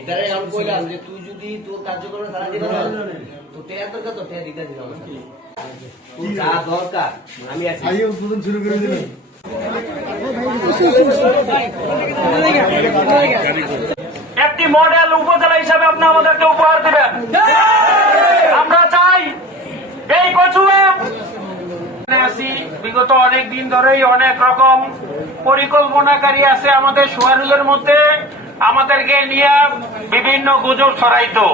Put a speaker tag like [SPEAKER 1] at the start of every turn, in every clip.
[SPEAKER 1] এটারে আমি কইলাম যে তুই যদি তোর কার্যক্রমে সারা দিতে পারো তো টেয়া দরকার তো টেয়া দিতে দিলাম তোর যা দরকার আমি আছি।
[SPEAKER 2] আইয়ে উদ্বোধন শুরু করে দিলেন
[SPEAKER 3] একটি মডেল উপজেলা হিসাবে আপনি আমাদেরকে উপহার দিবেন। আমরা চাই এই কচুয়া আছি। বিগত অনেক দিন ধরেই অনেক রকম পরিকল্পনাকারী আছে আমাদের সোয়ারুলের মধ্যে। আমাদেরকে নিয়ে বিভিন্ন গুজব ছড়াইতো।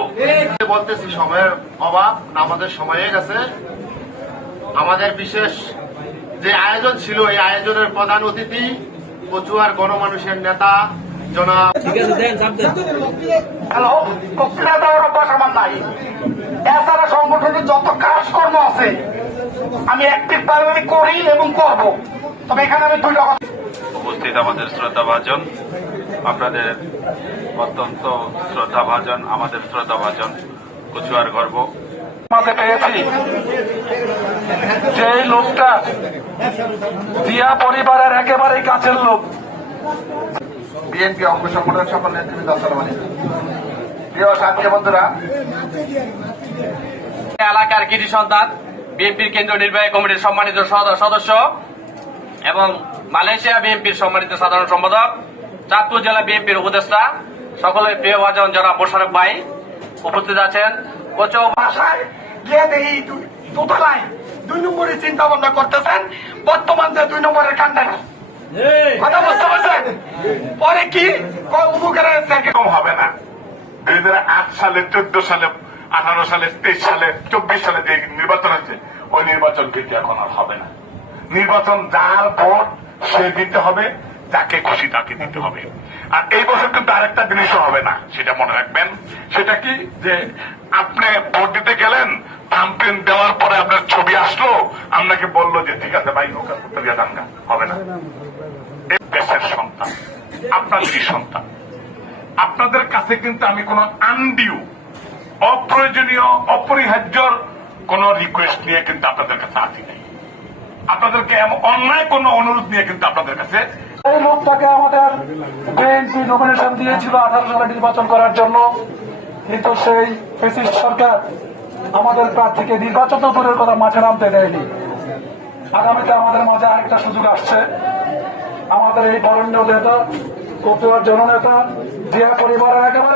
[SPEAKER 4] বলতেছি সময়ের অভাব আমাদের সময় হয়ে গেছে। আমাদের বিশেষ যে আয়োজন ছিল এই আয়োজনের প্রধান অতিথি কচুয়ার গণমানুষের নেতা জনাব
[SPEAKER 3] হ্যালো বক্তৃতা দেওয়ার অভ্যাস আমার নাই। এছাড়া সংগঠনের যত কাজকর্ম আছে আমি অ্যাক্টিভ ভাবে করি এবং করব। তবে এখানে আমি
[SPEAKER 5] উপস্থিত আমাদের শ্রদ্ধাভাজন আপনাদের অত্যন্ত শ্রদ্ধাভাজন আমাদের শ্রদ্ধাভাজন কচুয়ার গর্ব।
[SPEAKER 3] মাঝে পেয়েছি যে লোকটা দিয়া পরিবারের একেবারেই কাছের লোক।
[SPEAKER 4] বিএনপি অঙ্গ সংগঠন সকল নেতৃবৃন্দ আসসালামু প্রিয় সাথী বন্ধুরা
[SPEAKER 6] এলাকার কৃষি সন্তান বিএনপির কেন্দ্রীয় নির্বাহী কমিটির সম্মানিত সদ- সদস্য এবং মালয়েশিয়া বিএনপির সম্মানিত সাধারণ সম্পাদক চাঁদপুর জেলা বিএনপির উপদেষ্টা সকলের প্রিয় ভাজন জনাব মোশারফ ভাই উপস্থিত আছেন। কোচো
[SPEAKER 3] বাসায় গিয়ে দেখি দোতলায় দুই নম্বরে চিন্তা ভাবনা করতেছেন। বর্তমান যে দুই নম্বরের কান্ডারি কথা বুঝতে পারছেন? পরে কি?
[SPEAKER 7] হবে না। দুই হাজার আট সালে চোদ্দ সালে আঠারো সালে তেইশ সালে চব্বিশ সালে যে নির্বাচন হয়েছে ওই নির্বাচন কিন্তু এখন আর হবে না। নির্বাচন যার ভোট সে দিতে হবে। যাকে খুশি তাকে দিতে হবে। আর এই বছর কিন্তু আরেকটা জিনিসও হবে না, সেটা মনে রাখবেন। সেটা কি? যে আপনি ভোট দিতে গেলেন পাম্পেন দেওয়ার পরে আপনার ছবি আসলো, আপনাকে বলল যে, ঠিক আছে ভাই, নৌকা করতে দিয়ে দাঙ্গা, হবে না। দেশের সন্তান, আপনাদেরই সন্তান। আপনাদের কাছে কিন্তু আমি কোন আনডিউ, অপ্রয়োজনীয় অপরিহার্যর কোন রিকোয়েস্ট নিয়ে কিন্তু আপনাদের কাছে আসি নাই। আপনাদেরকে অন্যায় কোন অনুরোধ নিয়ে কিন্তু আপনাদের কাছে
[SPEAKER 3] এই লোকটাকে আমাদের বিএনপি নমিনেশন দিয়েছিল আঠারো সালে নির্বাচন করার জন্য। কিন্তু সেই ফেসিস্ট সরকার আমাদের প্রার্থীকে নির্বাচন দূরের কথা, মাঠে নামতে দেয়নি। আগামীতে আমাদের মাঝে আরেকটা সুযোগ আসছে। আমাদের এই বরণ্য নেতা, কতুয়ার জননেতা, জিয়া পরিবারের একেবারে